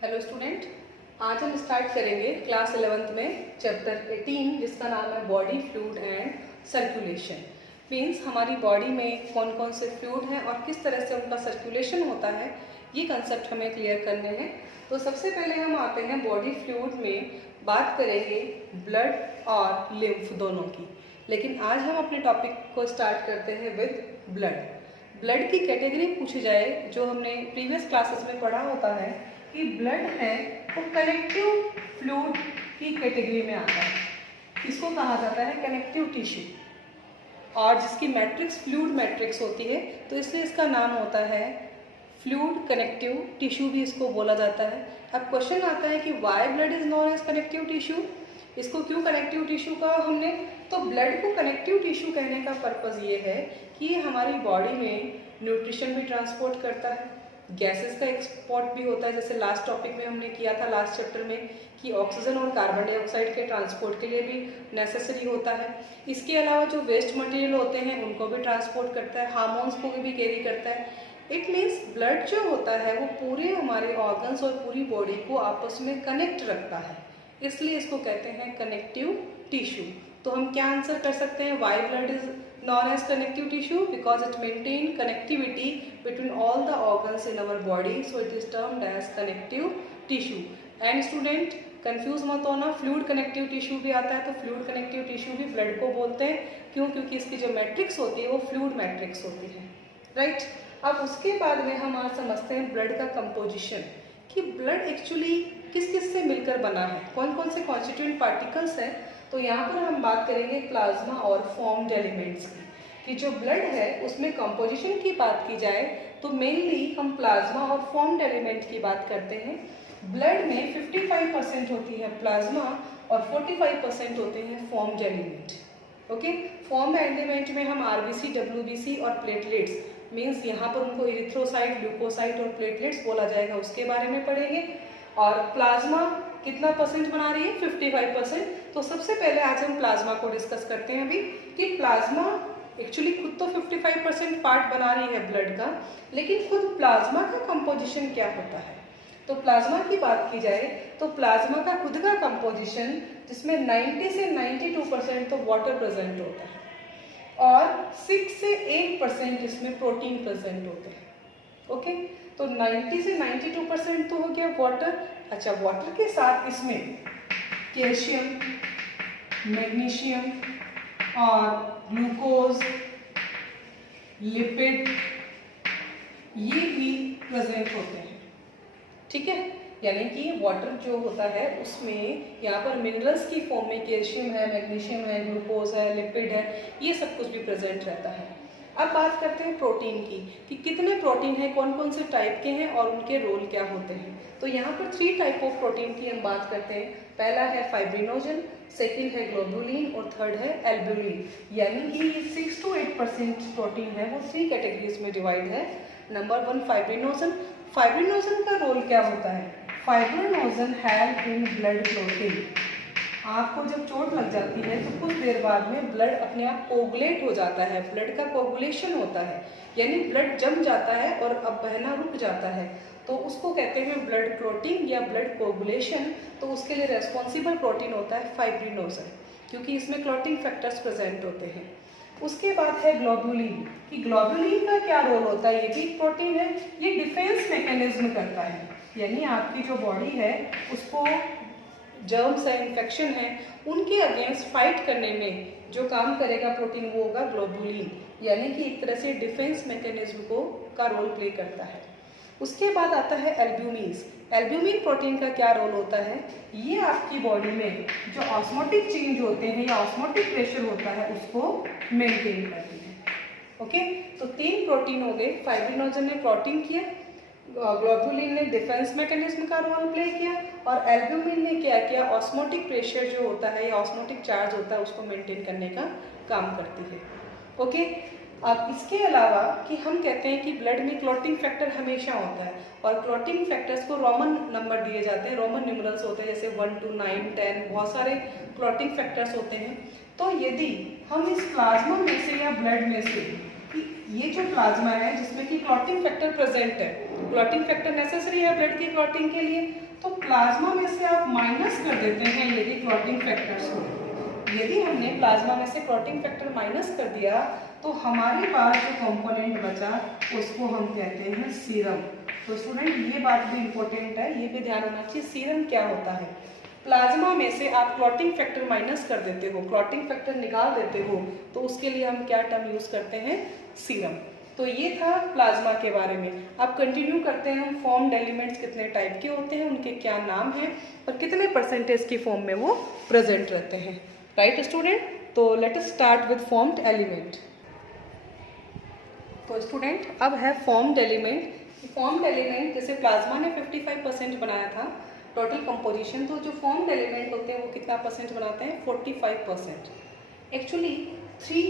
Hello student, आज हम start करेंगे क्लास 11th में चैप्टर 18 जिसका नाम है body fluid and circulation. Means हमारी बॉडी में कौन कौन से फ्लूइड हैं और किस तरह से उनका सर्कुलेशन होता है, ये कंसेप्ट हमें क्लियर करने हैं। तो सबसे पहले हम आते हैं बॉडी फ्लूइड में, बात करेंगे ब्लड और लिम्फ दोनों की। लेकिन आज हम अपने टॉपिक को स्टार्ट करते हैं विद ब्लड। ब्लड की कैटेगरी पूछी जाए, जो हमने प्रीवियस क्लासेस में पढ़ा होता है कि ब्लड है वो कनेक्टिव फ्लूइड की कैटेगरी में आता है। इसको कहा जाता है कनेक्टिव टिश्यू, और जिसकी मैट्रिक्स फ्लूइड मैट्रिक्स होती है, तो इसलिए इसका नाम होता है फ्लूइड कनेक्टिव टिश्यू भी इसको बोला जाता है। अब क्वेश्चन आता है कि why blood is known as connective tissue, इसको क्यों कनेक्टिव टिश्यू कहा हमने। तो ब्लड को कनेक्टिव टिश्यू कहने का पर्पज़ ये है कि ये हमारी बॉडी में न्यूट्रिशन भी ट्रांसपोर्ट करता है, गैसेस का एक्सपोर्ट भी होता है। जैसे लास्ट टॉपिक में हमने किया था, लास्ट चैप्टर में, कि ऑक्सीजन और कार्बन डाइऑक्साइड के ट्रांसपोर्ट के लिए भी नेसेसरी होता है। इसके अलावा जो वेस्ट मटेरियल होते हैं उनको भी ट्रांसपोर्ट करता है, हार्मोन्स को भी कैरी करता है। इट मीन्स ब्लड जो होता है वो पूरे हमारे ऑर्गन्स और पूरी बॉडी को आपस में कनेक्ट रखता है, इसलिए इसको कहते हैं कनेक्टिव टिश्यू। तो हम क्या आंसर कर सकते हैं, why blood is known as connective tissue because it maintain connectivity between all the organs in our body, so it is termed as connective tissue. And student confuse मत होना, fluid connective tissue भी आता है, तो fluid connective tissue भी blood को बोलते हैं। क्यों? क्योंकि इसकी जो मैट्रिक्स होती है वो फ्लूइड मैट्रिक्स होती है, राइट। अब उसके बाद में हम आज समझते हैं ब्लड का कंपोजिशन, कि ब्लड एक्चुअली किस किस से मिलकर बना है, कौन कौन से कॉन्स्टिट्यूएंट पार्टिकल्स हैं। तो यहाँ पर हम बात करेंगे प्लाज्मा और फॉर्म्ड एलिमेंट्स की, कि जो ब्लड है उसमें कंपोजिशन की बात की जाए तो मेनली हम प्लाज्मा और फॉर्म्ड एलिमेंट की बात करते हैं। ब्लड में 55% होती है प्लाज्मा और 45% होते हैं formed element. Okay, formed element में हम आरबीसी, डब्ल्यूबीसी और प्लेटलेट्स, मीन्स यहाँ पर उनको इरिथ्रोसाइट, ल्यूकोसाइट और प्लेटलेट्स बोला जाएगा, उसके बारे में पढ़ेंगे। और प्लाज्मा कितना परसेंट बना रही है, 55%। तो सबसे पहले आज हम प्लाज्मा को डिस्कस करते हैं अभी, कि प्लाज्मा एक्चुअली खुद तो 55% पार्ट बना रही है ब्लड का, लेकिन खुद प्लाज्मा का कंपोजिशन क्या होता है। तो प्लाज्मा की बात की जाए तो प्लाज्मा का खुद का कंपोजिशन, जिसमें 90 से 92% तो वाटर प्रेजेंट होता है और 6 से 8% इसमें प्रोटीन प्रेजेंट होते हैं। ओके, तो 90 से 92% तो हो गया वाटर। अच्छा, वाटर के साथ इसमें कैल्शियम, मैग्नीशियम और ग्लूकोज, लिपिड, ये भी प्रेजेंट होते हैं, ठीक है। यानी कि वाटर जो होता है उसमें यहाँ पर मिनरल्स की फॉर्म में कैल्शियम है, मैग्नीशियम है, ग्लूकोज है, लिपिड है, ये सब कुछ भी प्रेजेंट रहता है। अब बात करते हैं प्रोटीन की, कि कितने प्रोटीन हैं, कौन कौन से टाइप के हैं और उनके रोल क्या होते हैं। तो यहाँ पर 3 टाइप ऑफ प्रोटीन की हम बात करते हैं। पहला है फाइब्रिनोजन, सेकेंड है ग्लोबुलिन और थर्ड है एल्ब्यूमिन। यानी कि ये 6 to 8% प्रोटीन है वो 3 कैटेगरीज में डिवाइड है। Number 1 fibrinogen. फाइब्रिनोजन का रोल क्या होता है, fibrinogen help in blood clotting. आपको जब चोट लग जाती है तो कुछ देर बाद में ब्लड अपने आप कोगुलेट हो जाता है, ब्लड का कोगुलेशन होता है, यानी ब्लड जम जाता है और अब बहना रुक जाता है, तो उसको कहते हैं ब्लड क्लॉटिंग या ब्लड कोगुलेशन। तो उसके लिए रेस्पॉन्सिबल प्रोटीन होता है फाइब्रिनोजन, क्योंकि इसमें क्लॉटिंग फैक्टर्स प्रेजेंट होते हैं। उसके बाद है ग्लोबुलिन, कि ग्लोबुलिन का क्या रोल होता है, ये भी प्रोटीन है, ये डिफेंस मैकेनिज्म करता है, यानी आपकी जो बॉडी है उसको जर्म्स है, इन्फेक्शन है, उनके अगेंस्ट फाइट करने में जो काम करेगा प्रोटीन वो होगा ग्लोबुलिन, यानी कि एक तरह से डिफेंस मैकेनिज्म को का रोल प्ले करता है। उसके बाद आता है एल्ब्यूमिन्स। एल्ब्यूमिन प्रोटीन का क्या रोल होता है, ये आपकी बॉडी में जो ऑस्मोटिक चेंज होते हैं या ऑस्मोटिक प्रेशर होता है उसको मेंटेन करती है। ओके, तो 3 प्रोटीन हो गए। फाइब्रिनोजन ने प्रोटीन किया, ग्लोबुलिन ने डिफेंस मैकेनिज्म का रोल प्ले किया और एल्ब्यूमिन ने क्या किया, ऑस्मोटिक प्रेशर जो होता है या ऑस्मोटिक चार्ज होता है उसको मेंटेन करने का काम करती है। ओके, अब इसके अलावा कि हम कहते हैं कि ब्लड में क्लॉटिंग फैक्टर हमेशा होता है और क्लॉटिंग फैक्टर्स को रोमन नंबर दिए जाते हैं, रोमन न्यूमरल्स होते हैं, जैसे 1 to 9, 10, बहुत सारे क्लॉटिंग फैक्टर्स होते हैं। तो यदि हम इस प्लाज्मा में से या ब्लड में से, ये जो प्लाज्मा है जिसमें कि क्लॉटिंग फैक्टर प्रेजेंट है, क्लॉटिंग फैक्टर नेसेसरी है ब्लड की क्लॉटिंग के लिए, तो प्लाज्मा में से आप माइनस कर देते हैं यदि क्लॉटिंग फैक्टर्स को। यदि हमने प्लाज्मा में से क्लॉटिंग फैक्टर माइनस कर दिया तो हमारे पास जो कंपोनेंट बचा उसको हम कहते हैं सीरम। तो स्टूडेंट ये बात भी इम्पोर्टेंट है, ये भी ध्यान रखना चाहिए सीरम क्या होता है। प्लाज्मा में से आप क्लॉटिंग फैक्टर माइनस कर देते हो, क्लॉटिंग फैक्टर निकाल देते हो, तो उसके लिए हम क्या टर्म यूज करते हैं, सीरम। तो ये था प्लाज्मा के बारे में। अब कंटिन्यू करते हैं हम फॉर्म्ड एलिमेंट्स कितने टाइप के होते हैं, उनके क्या नाम हैं और कितने परसेंटेज की फॉर्म में वो प्रेजेंट रहते हैं। राइट स्टूडेंट, तो let us start with formed element. तो स्टूडेंट अब है फॉर्म्ड एलिमेंट। फॉर्म्ड एलिमेंट जैसे प्लाज्मा ने 55% बनाया था टोटल कंपोजिशन, तो जो फॉर्म्ड एलिमेंट होते हैं वो कितना परसेंट बनाते हैं, 45%। एक्चुअली 3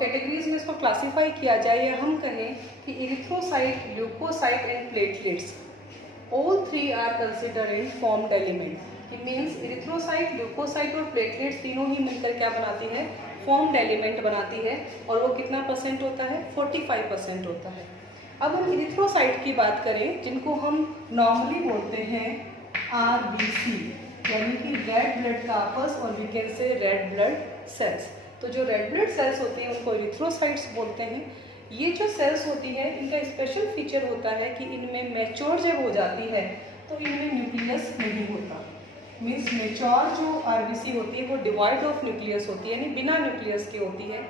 कैटेगरीज में इसको क्लासीफाई किया जाए या हम कहें कि erythrocyte, leukocyte and platelets, all 3 are considered in formed element. It means erythrocyte, leukocyte और प्लेटलेट्स तीनों ही मिलकर क्या बनाती है, फॉर्म्ड एलिमेंट बनाती है। और वो कितना परसेंट होता है, 45% होता है। अब हम इरिथ्रोसाइट की बात करें जिनको हम नॉर्मली बोलते हैं RBC, यानी कि रेड ब्लड कार्पस, और we can say red blood cells. तो जो रेड ब्लड सेल्स होती हैं उनको इरिथ्रोसाइट्स बोलते हैं। ये जो सेल्स होती है इनका स्पेशल फीचर होता है कि इनमें मैच्योर जब हो जाती है तो इनमें न्यूक्लियस नहीं होता। मीन्स मैच्योर जो RBC होती है वो डिवाइड ऑफ न्यूक्लियस होती है, यानी बिना न्यूक्लियस के होती है।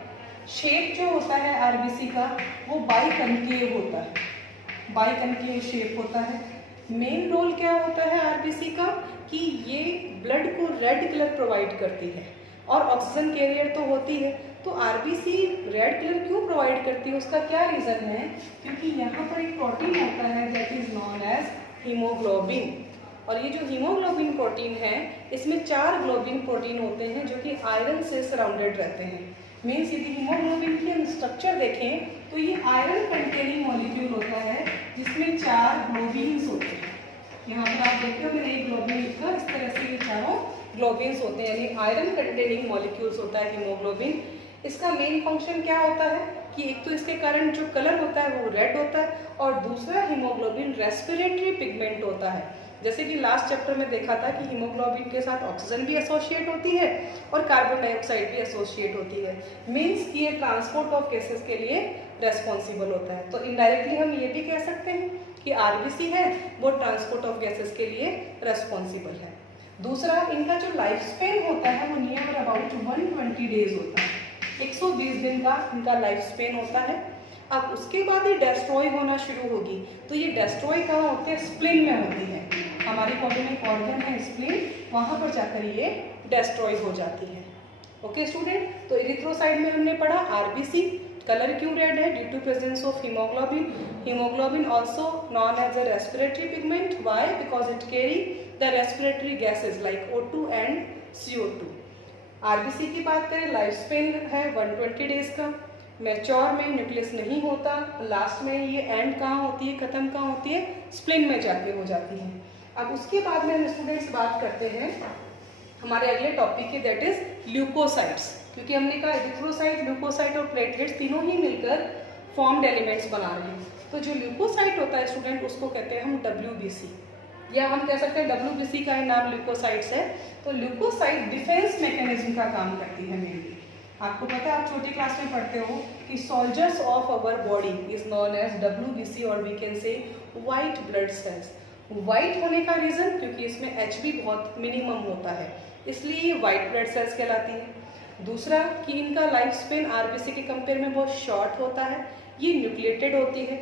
शेप जो होता है RBC का वो बाइकनकेव होता है, बाइकनकेव शेप होता है। मेन रोल क्या होता है RBC का कि ये ब्लड को रेड कलर प्रोवाइड करती है और ऑक्सीजन कैरियर तो होती है। तो RBC रेड कलर क्यों प्रोवाइड करती है, उसका क्या रीज़न है, क्योंकि यहाँ पर एक प्रोटीन होता है that is known as haemoglobin. और ये जो हीमोग्लोबिन प्रोटीन है इसमें 4 ग्लोबिन प्रोटीन होते हैं जो कि आयरन से सराउंडेड रहते हैं। मीन्स यदि हीमोग्लोबिन की हम स्ट्रक्चर देखें तो ये आयरन कंटेनिंग मॉलिक्यूल होता है जिसमें 4 ग्लोबिन्स होते हैं। यहाँ पर आप देखते हो मैंने एक ग्लोबिन लिखा, इस तरह से ये चारों ग्लोबिन्स होते हैं, यानी आयरन कंटेनिंग मॉलिक्यूल्स होता है हीमोग्लोबिन। इसका मेन फंक्शन क्या होता है कि एक तो इसके कारण जो कलर होता है वो रेड होता है, और दूसरा हीमोग्लोबिन रेस्पिरेटरी पिगमेंट होता है। जैसे कि लास्ट चैप्टर में देखा था कि हीमोग्लोबिन के साथ ऑक्सीजन भी एसोसिएट होती है और कार्बन डाइऑक्साइड भी एसोसिएट होती है। मीन्स कि ये ट्रांसपोर्ट ऑफ गैसेस के लिए रेस्पॉन्सिबल होता है। तो इनडायरेक्टली हम ये भी कह सकते हैं कि RBC है वो ट्रांसपोर्ट ऑफ गैसेस के लिए रेस्पॉन्सिबल है। दूसरा, इनका जो लाइफ स्पेन होता है वो नियर अबाउट 120 डेज होता है, 120 दिन का इनका लाइफ स्पेन होता है। अब उसके बाद ये डेस्ट्रॉय होना शुरू होगी। तो ये डेस्ट्रॉय कहाँ होते हैं, स्प्लीन में होती है। हमारी बॉडी में एक ऑर्गन है स्प्लीन, वहाँ पर जाकर ये डेस्ट्रॉय हो जाती है। ओके स्टूडेंट, तो इरिथ्रोसाइट में हमने पढ़ा RBC कलर क्यों रेड है, due to presence of haemoglobin. Haemoglobin also known as a respiratory pigment, why, because it carry the respiratory gases like O2 and CO2। RBC की बात करें, लाइफ स्पेन है 120 डेज का, मैच्योर में nucleus नहीं होता, लास्ट में ये एंड कहाँ होती है, खत्म कहाँ होती है, स्प्लिन में जाके हो जाती है। अब उसके बाद में हम स्टूडेंट्स बात करते हैं हमारे अगले टॉपिक की, दैट इज ल्यूकोसाइट्स। क्योंकि हमने कहा इरिथ्रोसाइट, ल्यूकोसाइट और प्लेटलेट्स तीनों ही मिलकर फॉर्म्ड एलिमेंट्स बना रहे हैं। तो जो ल्यूकोसाइट होता है स्टूडेंट उसको कहते हैं हम WBC, या हम कह सकते हैं WBC का ही नाम ल्यूकोसाइट्स है। तो ल्यूकोसाइट डिफेंस मैकेनिज्म का काम करती है मेनली। आपको पता है, आप छोटी क्लास में पढ़ते हो कि soldiers of our body is known as WBC, और we can say white blood cells. White होने का रीज़न क्योंकि इसमें HB बहुत मिनिमम होता है, इसलिए ये वाइट ब्लड सेल्स कहलाती है। दूसरा कि इनका लाइफ स्पेन RBC के कंपेयर में बहुत शॉर्ट होता है, ये न्यूक्लिएटेड होती है।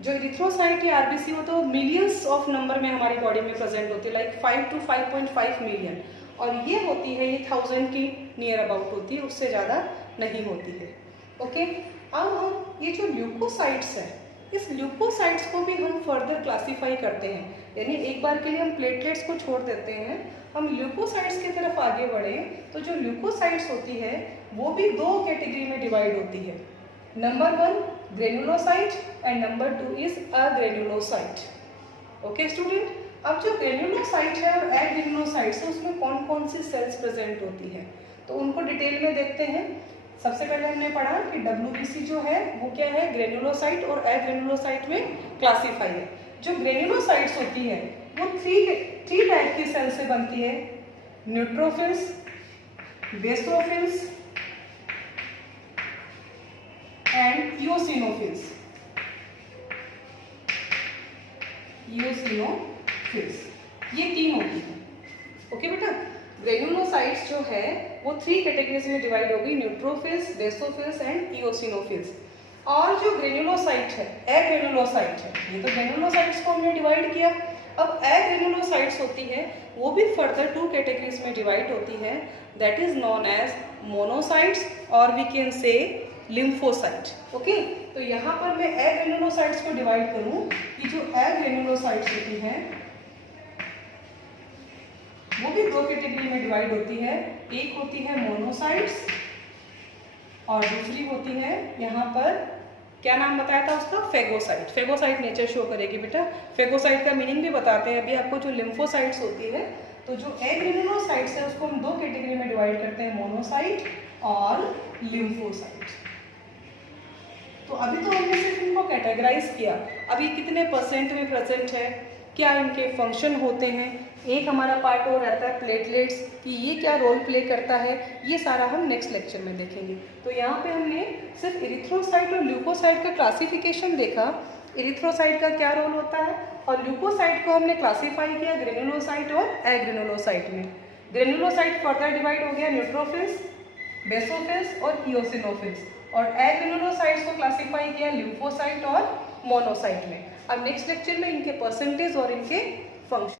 जो इरिथ्रोसाइट या RBC होता है वो मिलियंस ऑफ नंबर में हमारी बॉडी में प्रेजेंट होती है, लाइक 5 to 5.5 मिलियन, और ये होती है ये 1000 की नियर अबाउट होती है, उससे ज़्यादा नहीं होती है। ओके, अब हम ये जो ल्यूकोसाइट्स है इस ल्यूकोसाइट्स को भी हम फर्दर क्लासीफाई करते हैं, यानी एक बार के लिए हम प्लेटलेट्स को छोड़ देते हैं, हम ल्यूकोसाइट्स की तरफ आगे बढ़े तो जो ल्यूकोसाइट्स होती है वो भी 2 कैटेगरी में डिवाइड होती है। Number 1 granulocyte and number 2 is agranulocyte. Okay student, अब जो ग्रेनुलोसाइट है और एग्रेनुलोसाइट्स है उसमें कौन कौन सी सेल्स प्रेजेंट होती है तो उनको डिटेल में देखते हैं। सबसे पहले हमने पढ़ा कि WBC जो है वो क्या है, ग्रेनुलोसाइट और एग्रेनुलोसाइट में क्लासीफाई है। जो ग्रेनुलोसाइट्स होती है वो थ्री टाइप की सेल से बनती है, न्यूट्रोफिल्स, बेसोफिल्स एंड इओसिनोफिल्स। ये तीन होती है। ओके बेटा, ग्रेन्युलोसाइट्स जो है वो 3 कैटेगरीज में डिवाइड होगी, न्यूट्रोफिल्स, बेसोफिल्स एंड इओसिनोफिल्स। और जो ग्रेन्युलोसाइट है, एग्रेन्युलोसाइट है, ये तो ग्रेन्युलोसाइट्स को हमने डिवाइड किया। अब एग्रेन्युलोसाइट्स होती है वो भी फर्दर 2 कैटेगरीज में डिवाइड होती है, that is known as monocytes और we can say lymphocyte. Okay, तो यहाँ पर मैं एग्रेन्युलोसाइट्स को डिवाइड करूँ कि जो एग्रेन्युलोसाइट्स होती हैं वो भी 2 कैटेगरी में डिवाइड होती है। एक होती है मोनोसाइट्स और दूसरी होती है, यहाँ पर क्या नाम बताया था उसका, फेगोसाइट। फेगोसाइट नेचर शो करेगी बेटा। फेगोसाइट का मीनिंग भी बताते हैं अभी आपको। जो लिम्फोसाइट्स होती है, तो जो एग्रेन्युलोसाइट्स है उसको हम 2 कैटेगरी में डिवाइड करते हैं, मोनोसाइट और लिम्फोसाइट। तो अभी तो हमने सिर्फ इनको कैटेगराइज किया, अब ये कितने परसेंट में प्रेजेंट है, क्या इनके फंक्शन होते हैं, एक हमारा पार्ट और रहता है प्लेटलेट्स कि ये क्या रोल प्ले करता है, ये सारा हम नेक्स्ट लेक्चर में देखेंगे। तो यहाँ पे हमने सिर्फ इरिथ्रोसाइट और ल्यूकोसाइट का क्लासिफिकेशन देखा, इरिथ्रोसाइट का क्या रोल होता है, और ल्यूकोसाइट को हमने क्लासीफाई किया ग्रेन्युलोसाइट और एग्रेन्युलोसाइट में। ग्रेन्युलोसाइट फर्दर डिवाइड हो गया न्यूट्रोफिल्स, बेसोफिल्स और इओसिनोफिल्स, और एग्रेन्युलोसाइट्स को क्लासीफाई किया लिम्फोसाइट और मोनोसाइट में। अब नेक्स्ट लेक्चर में इनके परसेंटेज और इनके फंक्शन